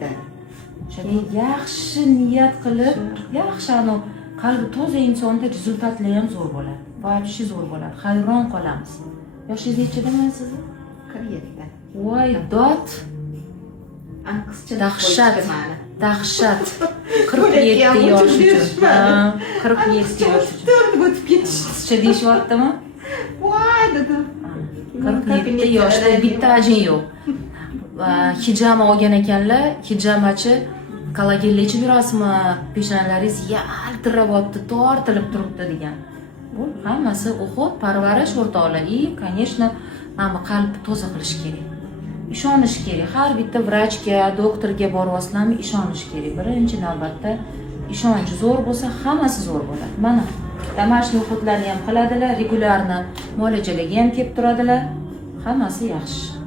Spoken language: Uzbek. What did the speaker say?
ketadi. Yaxshi niyat qilib, yaxshi qalbi toza insonda rezultatlar ham zo'r bo'ladi. Вообще zo'r bo'ladi. Hayron qolamiz. Yoshingiz nechidami sizni? 47. Voy, dot. Dahshat. Dahshat. 47 yosh uchun. 47 yosh uchun. 4 o'tib ketish. Sizcha deyishyaptimi? Voy dedim. 47 yoshda bitta ajin yo'q. Hijama olgan ekanlar, hijamachi kollagenli ichib yurasizmi? Peshonalaringiz yaltirayapti, tortilib turibdi degan. Bu hammasi o'qib, parvarish o'rtoqlar. Конечно, qalb toza qilish kerak. Ishonish kerak. Har bitta vrachga, doktorga boryapsizlarmi, ishonish kerak. Birinchi navbatda ishonch zo'r bo'lsa, hammasi zo'r bo'ladi. Mana домашний o'qitlarni ham qiladilar, regularni muolajalarga ham kelib turadilar. Hammasi yaxshi.